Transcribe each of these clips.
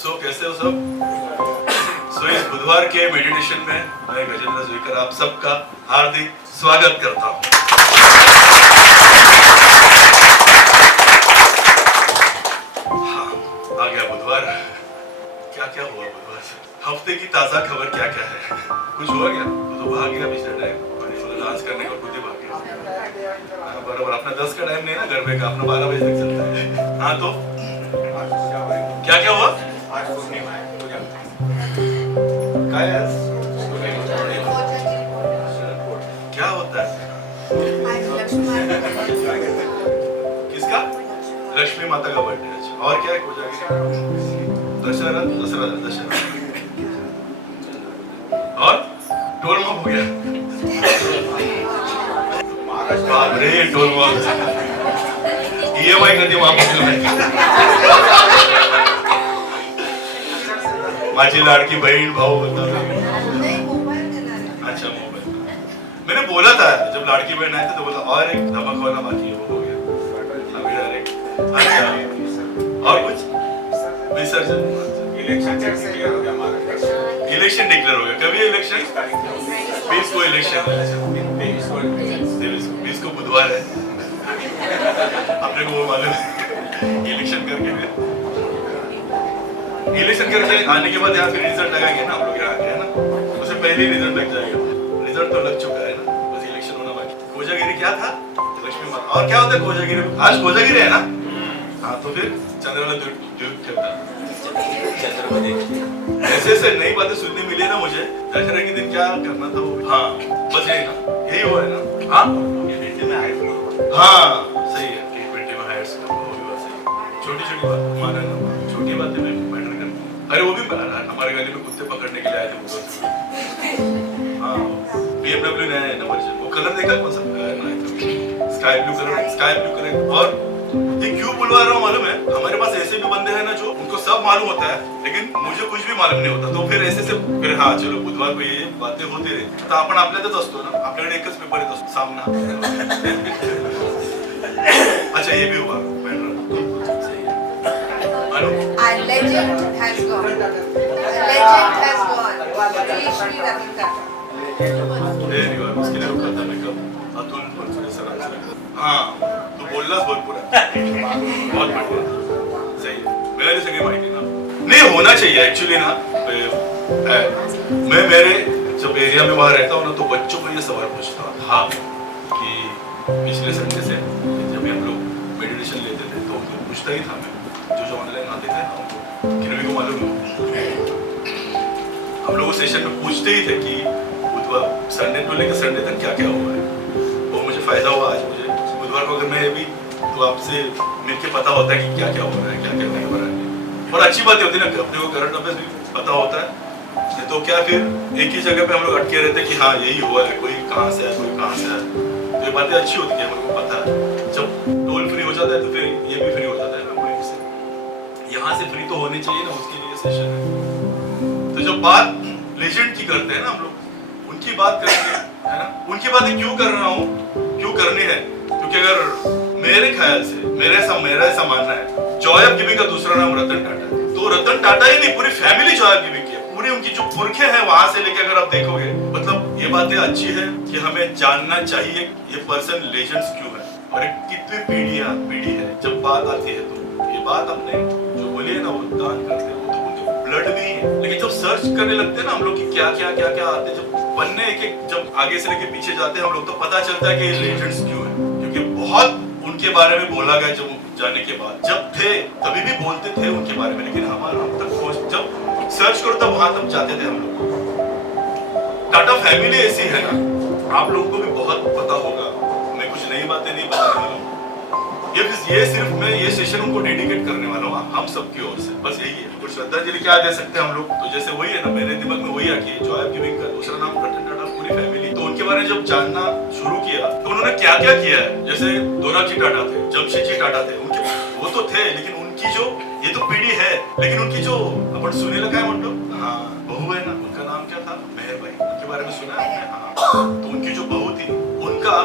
कैसे हो सब? इस बुधवार के मेडिटेशन में मैं गजेंद्र जुईकर आप सबका हार्दिक स्वागत करता हूँ। हाँ, आ गया बुधवार। क्या क्या हुआ बुधवार से? हफ्ते की ताजा खबर क्या क्या है? कुछ हुआ क्या? तो भाग गया पिछले टाइम डांस करने का, खुद ही भाग गया। बराबर अपना 10 का टाइम नहीं ना घर पे का, अपना 12 बजे तक चलता है। हाँ तो क्या क्या हुआ? आज पूर्णिमा है, क्या है? क्या होता है? किसका? लक्ष्मी माता का बर्थडे है। और क्या है? दशहरा और टोल मॉप हो गया। बाप रे, टोल मॉप EMI कधी वापस माझी लाडकी बहन भाऊ बता। अच्छा मोबाइल मैंने बोला था जब लाड़की बहन आई थी तो बोला और एक धमक वाला बाकी है, वो हो गया अभी डायरेक्ट। अच्छा और कुछ? विसर्जन। इलेक्शन डिक्लेयर हो गया। कभी इलेक्शन? 20 को इलेक्शन। 20 को बुधवार है। अपने को वो मालूम है। इलेक्शन करके आने के बाद यहाँ फिर रिजल्ट लगाएंगे ना हम लोग यहाँ के, है ना? उससे पहले ही रिजल्ट लग जाएगा। रिजल्ट तो लग चुका है ना, बस इलेक्शन होना बाकी। कोजागिरी क्या था? लक्ष्मी माता। और क्या होता है कोजागिरी? आज कोजागिरी है ना? हाँ तो फिर चंद्रवाला द्वीप खेलता। ऐसे नई बातें सुनने मिली ना मुझे। दशहरा के दिन क्या करना था वो? हाँ बस यही ना, यही हुआ है ना? हाँ हाँ सही है। T20 में हायर स्कूल वो भी बात सही। छोटी बात माना ना, छोटी बातें में मैटर करती। अरे वो भी हमारे गली में कुत्ते पकड़ने के लिए आए थे। हाँ BMW नया है ना वर्जन। वो कलर देखा कौन सा? Sky blue colour. और ये क्यों बुलवा रहा हूँ मालूम है? हमारे पास ऐसे भी बंदे हैं ना जो उनको सब मालूम होता है लेकिन मुझे कुछ भी मालूम नहीं होता। तो फिर ऐसे से फिर हाँ चलो बुधवार को ये बातें होती रही तर आपण आपल्यातच असतो ना, आपल्याकडे एकच पेपर येत असतो सामना। अच्छा ये भी हुआ। A legend has gone. Shri Ratan Tata. उसके लिए रुका था मैं कब? अतुल परचुरे सर। हाँ तो बोललास भरपूर है। बहुत बढ़िया सही है। मेरा भी सगळी माहिती ना नहीं होना चाहिए एक्चुअली ना। मैं मेरे जब एरिया में वहाँ रहता हूँ ना तो बच्चों को ये सवाल पूछता हूँ। हाँ कि पिछले संडे से जब हम लोग मेडिटेशन लेते थे तो उनको पूछता ही था मैं, जो ऑनलाइन आते थे ना किरवी को मालूम है, हम लोग सेशन में पूछते ही थे कि बुधवार संडे को लेकर संडे तक क्या क्या हुआ है। वो मुझे फायदा हुआ आज मुझे बुधवार को अगर मैं अभी तो आपसे मिलके पता होता है कि क्या क्या हो रहा है क्या क्या नहीं हो रहा है। और अच्छी बात होती है ना, अपने को करंट अफेयर्स भी पता होता है। तो क्या फिर एक ही जगह पे हम लोग अटके रहते कि हाँ यही हुआ है, कोई कहाँ से है कोई कहाँ से है। तो ये बातें अच्छी होती है, हमको पता है। जब टोल फ्री हो जाता है तो फिर ये भी फ्री हो जाता है ना पूरी से। यहाँ से फ्री तो होनी चाहिए ना, उसके लिए सेशन है। तो जब बात लेजेंड की करते हैं ना हम लोग, उनकी बात करेंगे है ना। उनकी बातें क्यों कर रहा हूँ, क्यों करनी है? क्योंकि अगर मेरे ख्याल से मेरा ऐसा मानना है, जॉय ऑफ गिविंग का दूसरा नाम रतन टाटा है। तो रतन टाटा ही नहीं, पूरी फैमिली जॉय ऑफ गिविंग की है। पूरी उनकी जो पुरखे हैं वहां से लेके अगर आप देखोगे, मतलब ये बातें अच्छी है कि हमें जानना चाहिए ये पर्सन लेजेंड्स क्यों है और एक कितनी पीढ़ी है। जब बात आती है तो ये बात अपने जो बोली है ना वो दान करते हैं, वो तो उनके ब्लड में ही है। लेकिन जब सर्च करने लगते हैं ना हम लोग कि क्या आते हैं, जब पन्ने एक जब आगे से लेके पीछे जाते हैं हम लोग तो पता चलता है कि ये लेजेंड्स क्यों है। क्योंकि बहुत उनके बारे में बोला गया जब जाने के बाद, जब थे तभी भी बोलते थे उनके बारे में, लेकिन हमारा हम तक पहुंच जब सर्च करो तब वहां तक जाते थे हम लोग। टाटा फैमिली ऐसी है ना, आप लोगों को भी बहुत पता होगा, मैं कुछ नई बातें नहीं बताने वाला हूँ। ये सिर्फ मैं ये सेशन उनको डेडिकेट करने वाला हूँ हम सबकी ओर से, बस यही है। कुछ श्रद्धांजलि क्या दे सकते हैं हम लोग, तो जैसे वही है ना, मेरे दिमाग में वही आके जॉय ऑफ गिविंग का दूसरा नाम रतन टाटा, पूरी फैमिली। तो उनके बारे में जब जानना शुरू किया तो उन्होंने क्या क्या किया है। जैसे दोराबजी टाटा थे, जमशेदजी टाटा थे, उनके वो तो थे लेकिन उनकी जो ये तो पीढ़ी है, लेकिन उनकी जो अपन सुने लगा है म्हणतो हाँ बहू है ना, उनका नाम क्या था? मेहरबाई। उनके बारे में सुना है? हाँ तो उनकी जो बहू थी उनका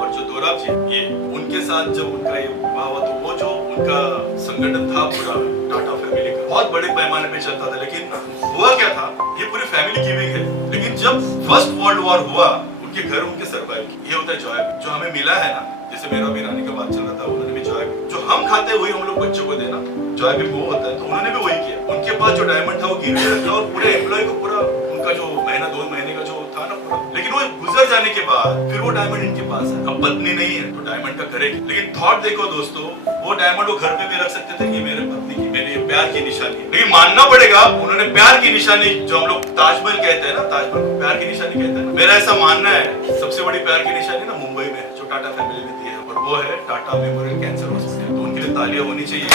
और जो दोराबजी ये उनके साथ जब उनका ये विवाह हुआ तो वो जो उनका संगठन था पूरा टाटा फैमिली का बहुत बड़े पैमाने पे चलता था, लेकिन हुआ क्या था, ये पूरी फैमिली गिविंग है, लेकिन जब फर्स्ट वर्ल्ड वॉर हुआ उनके घर उनके सर्वाइव, ये होता है जॉय जो हमें मिला है ना। जैसे मेरा भी रानी का बात चल रहा था, उन्होंने भी जॉय जो हम खाते हैं वही हम लोग बच्चों को देना, जॉय भी वो होता है, तो उन्होंने भी वही किया। उनके पास जो डायमंड था वो गिरवी रखा और पूरे एम्प्लॉय को पूरा उनका जो महीना 2 महीने का जो था ना पूरा, लेकिन वो गुजर जाने के बाद फिर वो डायमंड इनके पास है। अब पत्नी नहीं है तो डायमंड का करेगी, लेकिन थॉट देखो दोस्तों, वो डायमंड वो घर पे भी रख सकते थे कि मेरे पत्नी की, मेरे प्यार की निशानी है, लेकिन मानना पड़ेगा उन्होंने प्यार की निशानी, जो हम लोग ताजमहल कहते हैं ना, ताजमहल को प्यार की निशानी कहते हैं। मेरा ऐसा मानना है सबसे बड़ी प्यार की निशानी ना मुंबई में जो टाटा फैमिली ने दी है, और वो है टाटा मेमोरियल कैंसर हॉस्पिटल। तो उनके लिए तालियां होनी चाहिए।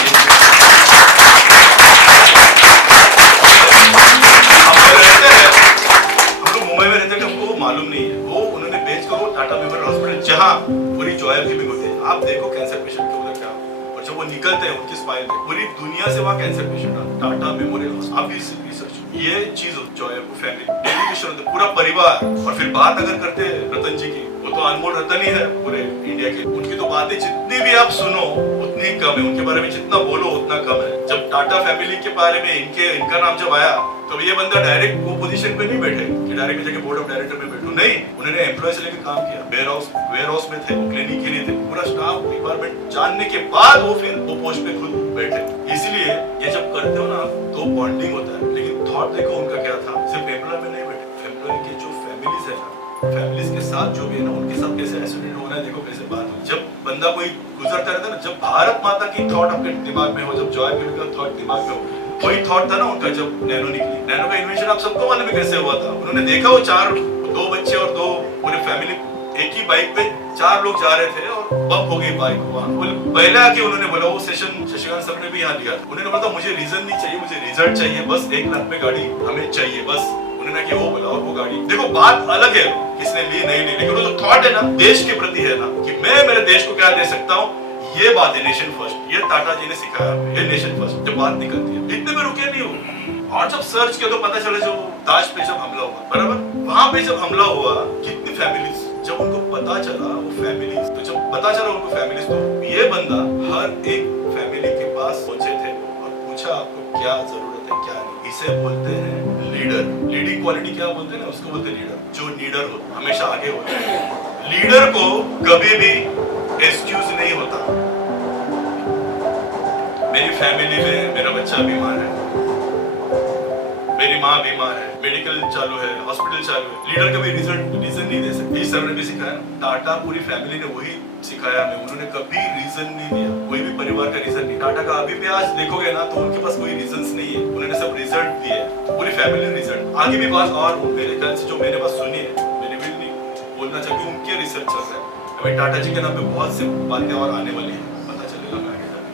मुंबई में रहते थे, हमको मालूम नहीं है, वो उन्होंने भेज कर वो टाटा मेमोरियल हॉस्पिटल जहां पूरी जॉय गिविंग होती है। आप देखो कैंसर पेशेंट के उधर क्या, और जब वो निकलते हैं उनकी स्माइल पूरी दुनिया से वहां कैंसर पेशेंट टाटा मेमोरियल, आप भी रिसर्च, ये चीज जॉय फैमिली डेडिकेशन होता है, पूरा परिवार। और फिर बात अगर करते हैं रतन जी की, वो तो अनमोल रतन ही है पूरे इंडिया के, उनकी तो बातें जितनी भी आप सुनो उतनी कम है, उनके बारे में जितना बोलो उतना कम है। जब टाटा फैमिली के बारे में इनका नाम जब आया तो ये बंदा डायरेक्ट वो पोजीशन पे नहीं बैठे कि डायरेक्ट जाके बोर्ड ऑफ डायरेक्टर में बैठो, नहीं, उन्होंने एम्प्लॉय से लेकर काम किया, वेयर हाउस में थे, वो क्लिनिक के लिए थे, पूरा स्टाफ डिपार्टमेंट जानने के बाद वो फिर वो पोस्ट पे खुद बैठे। इसलिए ये जब करते हो ना तो बॉन्डिंग होता है। लेकिन थॉट देखो उनका क्या था, सिर्फ एम्प्लॉय में नहीं बैठे, एम्प्लॉय के जो फैमिलीज है ना, फैमिलीज के साथ जो भी है ना, उनके साथ कैसे एसोसिएट होना है, देखो कैसे बात हो। जब बंदा कोई गुजरता रहता है ना, जब भारत माता की थॉट आपके दिमाग में हो, जब जॉय का थॉट दिमाग में हो, वही थॉट था ना उनका जब नैनो निकली। नैनो का इन्वेंशन आप सबको मालूम है कैसे हुआ था। उन्होंने देखा वो 2 बच्चे और 2 पूरे फैमिली एक ही बाइक पे 4 लोग जा रहे थे और बम हो गई बाइक वहां। पहले आके उन्होंने बोला, वो सेशन शशिकांत सर ने भी यहाँ लिया, उन्होंने बोला मुझे रीजन नहीं चाहिए, मुझे रिजल्ट चाहिए, बस 1 लाख में गाड़ी हमें चाहिए बस। उन्होंने कि वो बोला और वो गाड़ी, देखो बात अलग है किसने ली नहीं ली, लेकिन वो जो थॉट है ना देश के प्रति है ना, कि मैं मेरे देश को क्या दे सकता हूँ, ये बात है नेशन फर्स्ट। ये टाटा जी ने सिखाया, ये नेशन फर्स्ट जब बात निकलती है, इतने में रुके नहीं हो। और जब सर्च किया तो पता चला जो ताज पे जब हमला हुआ, बराबर वहां पे जब हमला हुआ, कितनी फैमिलीज, जब उनको पता चला वो फैमिलीज, तो जब पता चला उनको फैमिलीज, तो ये बंदा हर एक फैमिली के पास पहुंचे थे और पूछा आपको क्या जरूरत है क्या नहीं। इसे बोलते हैं लीडर। लीडिंग क्वालिटी क्या बोलते हैं ना, उसको बोलते हैं लीडर। जो लीडर हो हमेशा आगे होता है, लीडर को कभी भी एक्सक्यूज नहीं होता। मेरी फैमिली में मेरा बच्चा बीमार है, मेरी माँ बीमार है, मेडिकल चालू है, हॉस्पिटल चालू है, लीडर कभी रीजन नहीं दे सकते। इस सर ने भी सिखाया, टाटा पूरी फैमिली ने वही सिखाया हमें, उन्होंने कभी रीजन नहीं दिया, कोई भी परिवार का रीजन नहीं। टाटा का अभी भी आज देखोगे ना तो उनके पास कोई रीजंस नहीं है, उन्होंने सब रिजल्ट दिए, पूरी फैमिली ने रिजल्ट। आगे भी बात और मेरे ख्याल से जो मैंने बात सुनी है, मैंने भी नहीं बोलना चाहती, उनके रिसर्च चल रहा है। अभी टाटा जी के नाम पे बहुत सी बातें और आने वाली है, पता चलेगा मैं आगे जाके।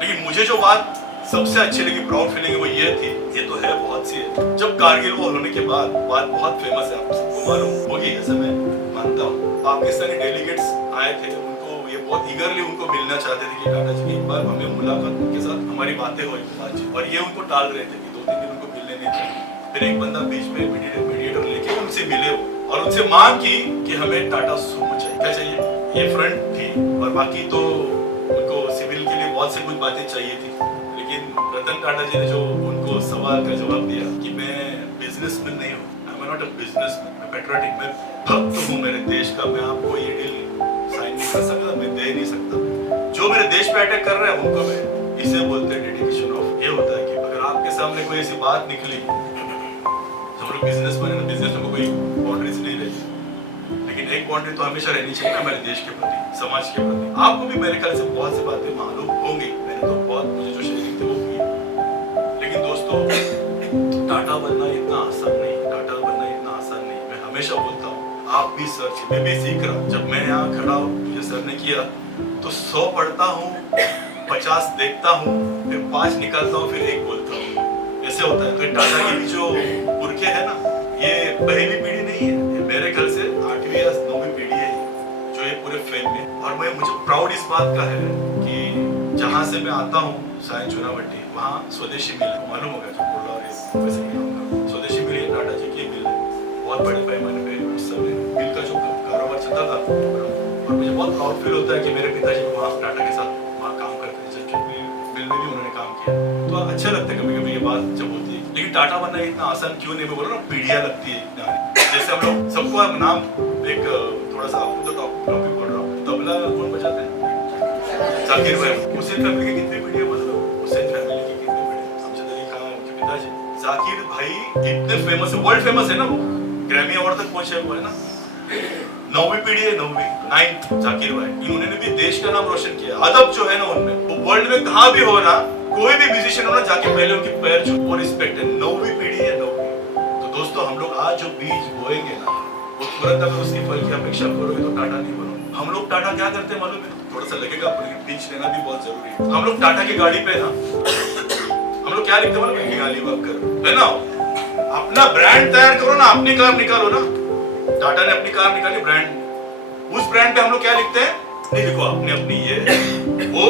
लेकिन मुझे जो बात सबसे अच्छी लगी, प्राउड फीलिंग है, वो ये थी, ये तो है बहुत सी है, जब कारगिल वॉर होने के बाद बात बहुत फेमस है, आप सबको मालूम होगी, ऐसे मैं मानता हूँ। पाकिस्तानी डेलीगेट्स आए थे, उनको ये बहुत ईगरली उनको मिलना चाहते थे कि टाटा जी की एक बार हमें मुलाकात, उनके साथ हमारी बातें हुई बातचीत, और ये उनको टाल रहे थे कि 2-3 दिन उनको मिलने नहीं थे। फिर एक बंदा बीच में मीडिएटर लेके उनसे मिले और उनसे मांग की कि हमें टाटा सुमो चाहिए। क्या चाहिए? ये फ्रंट थी, और बाकी तो उनको सिविल के लिए बहुत से कुछ बातें चाहिए थी। लेकिन रतन टाटा जी ने जो उनको सवाल का जवाब दिया कि मैं बिजनेसमैन नहीं हूँ, I am not a businessman, मैं पैट्रियोटिक, मैं भक्त हूँ मेरे देश का, मैं आपको ये डील साइन नहीं कर सकता, मैं दे नहीं सकता। जो मेरे देश पे अटैक कर रहे हैं उनको मैं, इसे बोलते हैं डेडिकेशन ऑफ। ये होता है कि अगर आपके सामने कोई ऐसी बात निकली, हम लोग बिजनेसमैन है, बिजनेस में कोई बाउंड्रीज नहीं रहती, लेकिन एक बाउंड्री तो हमेशा रहनी चाहिए ना, हमारे देश के प्रति, समाज के प्रति। आपको भी मेरे ख्याल से बहुत सी बातें मालूम होंगी, मैंने तो बहुत, मुझे जो शेयरिंग थी वो की। लेकिन दोस्तों, टाटा बनना इतना आसान नहीं, टाटा बनना इतना आसान नहीं। मैं हमेशा बोलता हूँ, आप भी सर्च, मैं भी सीख रहा हूँ। जब मैं यहाँ खड़ा हूँ, मुझे सर ने किया तो 100 पढ़ता हूँ, 50 देखता हूँ, फिर 5 निकालता हूँ, फिर 1 बोलता हूँ, ऐसे होता है। तो टाटा की भी जो पुरखे है ना, ये पहली पीढ़ी नहीं है, ये मेरे ख्याल से 8वीं या 9वीं पीढ़ी है जो ये पूरे फेम में। और मुझे प्राउड इस बात का है कि जहाँ से मैं आता हूँ, साइन चुनावटी, वहाँ स्वदेशी मिल है, मालूम होगा जो बोल रहा हूँ, वैसे नहीं होगा। स्वदेशी मिल है, टाटा जी की मिल है, बहुत बड़े पैमाने पे उस समय मिल का जो कारोबार चलता था। और मुझे बहुत प्राउड फील होता है कि मेरे पिताजी वहाँ टाटा के साथ वहाँ काम करते थे, जबकि मिल में भी उन्होंने काम किया। तो अच्छा लेकिन टाटा बनना इतना आसान क्यों नहीं? मैं बोल रहा हूँ पीढ़ियां लगती है इतना। जैसे हम लोग सबको अब नाम एक थोड़ा सा आपको तो टॉपिक पढ़ रहा हूँ, तबला कौन बजाते हैं? जाकिर भाई। हुसैन फैमिली की कितनी पीढ़ी है मतलब? हुसैन फैमिली की कितनी पीढ़ी? अमजद अली खान उनके पिताजी जाकिर भाई इतने फेमस है, वर्ल्ड फेमस है ना, वो ग्रैमी अवार्ड तक पहुंचे हुए है ना। 9वीं पीढ़ी है, 9वीं जाकिर भाई। इन्होंने भी देश का नाम रोशन किया। अदब जो है ना उनमें, वो वर्ल्ड में कहाँ भी हो ना, कोई भी म्यूजिशियन हो ना, जाके पहले उनके पैर छू, वो रिस्पेक्ट है। 9वीं पीढ़ी है, 9वीं। तो दोस्तों हम लोग आज जो बीज बोएंगे ना, वो तुरंत अगर उसकी फल की अपेक्षा करोगे तो टाटा नहीं बनोगे। हम लोग टाटा क्या करते हैं मालूम है? थोड़ा सा लगेगा, पिंच लेना भी बहुत जरूरी है। हम लोग टाटा की गाड़ी पे ना, हम लोग क्या लिखते हैं? निकाली बात करो, है ना? अपना ब्रांड तैयार करो ना, अपनी कार निकालो ना। टाटा ने अपनी कार निकाली, ब्रांड, उस ब्रांड पे हम लोग क्या लिखते हैं? नहीं लिखो अपनी अपनी ये वो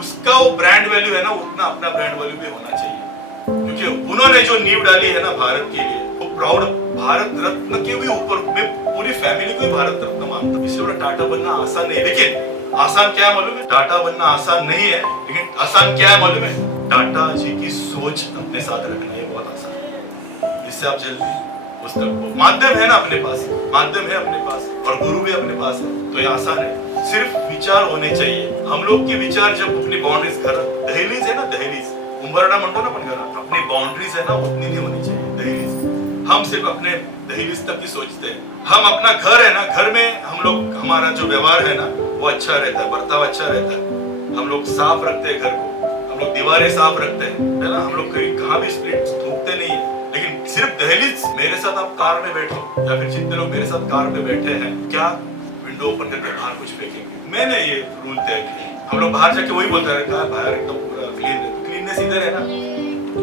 उसका वो ब्रांड वैल्यू है ना, उतना अपना ब्रांड वैल्यू भी होना चाहिए। क्योंकि उन्होंने जो नींव डाली है ना भारत के लिए, वो प्राउड, भारत रत्न के भी ऊपर मैं पूरी फैमिली को ही भारत रत्न मानता हूँ। इसलिए टाटा बनना आसान नहीं, लेकिन आसान क्या है मालूम है? टाटा बनना आसान नहीं है, लेकिन आसान क्या है मालूम है? टाटा जी की सोच अपने साथ रखना, ये बहुत आसान है। इससे आप जल्दी उस तक, माध्यम है ना अपने पास, माध्यम है अपने पास, और गुरु भी अपने पास है, तो ये आसान है। सिर्फ विचार होने चाहिए। हम लोग के विचार जब अपनी बाउंड्रीज, घर दहलीज है ना, दहलीज उंबरडा म्हणतो ना अपन, घर अपनी बाउंड्रीज है ना उतनी नहीं होनी चाहिए, दहलीज। हम सिर्फ अपने दहलीज तक ही सोचते हैं। हम अपना घर है ना, घर में हम लोग, हमारा जो व्यवहार है ना वो अच्छा रहता है, बर्ताव अच्छा रहता है, हम लोग साफ रखते हैं घर को, हम लोग दीवारें साफ रखते हैं, है ना, हम लोग कहीं भी स्प्लिट थूकते नहीं है। लेकिन सिर्फ दहलीज, मेरे साथ आप कार में बैठो या फिर जितने लोग मेरे साथ कार में बैठे हैं, क्या विंडो ओपन करके बाहर कुछ फेंकेंगे? मैंने ये रूल तय किया। हम लोग बाहर जाके वही बोलते हैं, बाहर एकदम पूरा क्लीन है, क्लीननेस इधर है ना।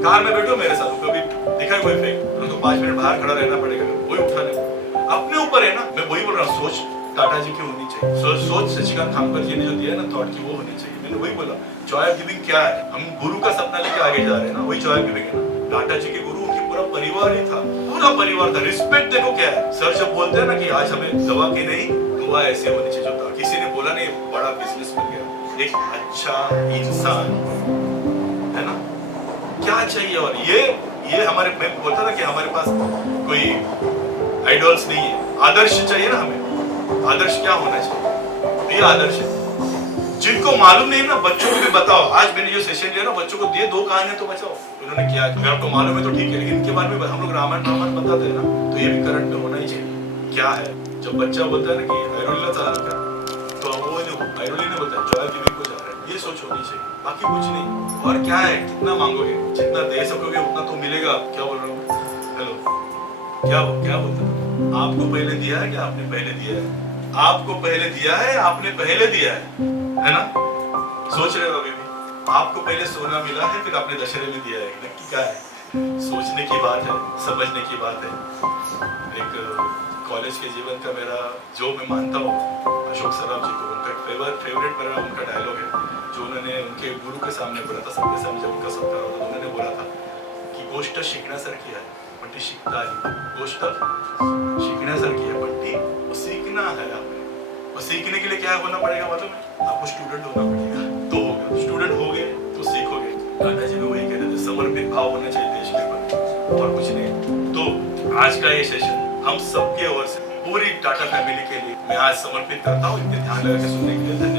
कार में बैठो मेरे साथ, कभी दिखा कोई फेंक तो 5 मिनट बाहर खड़ा रहना पड़ेगा, कोई उठाने अपने ऊपर है ना। मैं वही बोल रहा हूँ, सोच टाटा जी की होनी चाहिए। सोच शशिकांत खामकर जी ने जो दिया है ना थॉट की, वो होनी चाहिए। मैंने वही बोला, जॉय ऑफ गिविंग क्या है? हम गुरु का सपना लेके आगे जा रहे हैं ना, वही जॉय ऑफ गिविंग है ना। टाटा जी के गुरु उनके पूरा परिवार ही था, पूरा परिवार था। रिस्पेक्ट देखो क्या है। सर जब बोलते हैं ना कि आज हमें दवा की नहीं, दुआ ऐसे होनी चाहिए, जो था किसी ने बोला नहीं, बड़ा बिजनेस बन गया, एक अच्छा इंसान, है ना, क्या चाहिए? और ये हमारे, मैं बोलता था कि हमारे पास कोई आइडल्स नहीं है, आदर्श चाहिए ना हमें। आदर्श क्या होना चाहिए? ये आदर्श है। जिनको मालूम नहीं ना, बच्चों को भी बताओ। आज मैंने जो सेशन लिया ना, बच्चों को दिए 2 कहानियां तो बचाओ। उन्होंने क्या, अगर आपको मालूम है तो ठीक है, लेकिन इनके बारे में हम लोग रामायण बताते हैं ना, तो ये भी करंट में होना ही चाहिए। क्या है, जब बच्चा बोलता है ना कि ऐरोलीला चालू क्या, तो वो ऐरोली ने बताया जॉय गिविंग को जा रहा है। ये सोच होनी चाहिए, बाकी कुछ नहीं। और क्या है, कितना मांगोगे, जितना दे सकोगे उतना तो मिलेगा। क्या बोल रहा हूँ? हेलो, क्या बोलते हो? आपको पहले दिया है, क्या आपने पहले दिया है? आपको पहले दिया है, आपने पहले दिया है ना? सोच रहे हो अभी भी? आपको पहले सोना मिला है, फिर आपने दशहरे में दिया है। नक्की क्या है? सोचने की बात है, समझने की बात है। एक कॉलेज के जीवन का मेरा, जो मैं मानता हूँ अशोक सराफ जी को, उनका फेवरेट मेरा उनका डायलॉग है, जो उन्होंने उनके गुरु के सामने बोला था, सबके सामने जब उनका सत्कार होता था, उन्होंने बोला था कि गोष्ट शिकण्यासारखी आहे, पण ती शिकता आली। गोष्ट शिकण्यासारखी है, पण ती सीखना है आपने। और सीखने के लिए क्या होना पड़ेगा मालूम है? आपको स्टूडेंट होना पड़ेगा। तो हो गया, स्टूडेंट हो गए तो सीखोगे। टाटा जी भी वही कहते थे, समर्पित भाव होना चाहिए देश के प्रति, और कुछ नहीं। तो आज का ये सेशन हम सबके ओर से, पूरी टाटा फैमिली के लिए मैं आज समर्पित करता हूँ। इनके ध्यान लगा के सुनने के लिए धन्यवाद।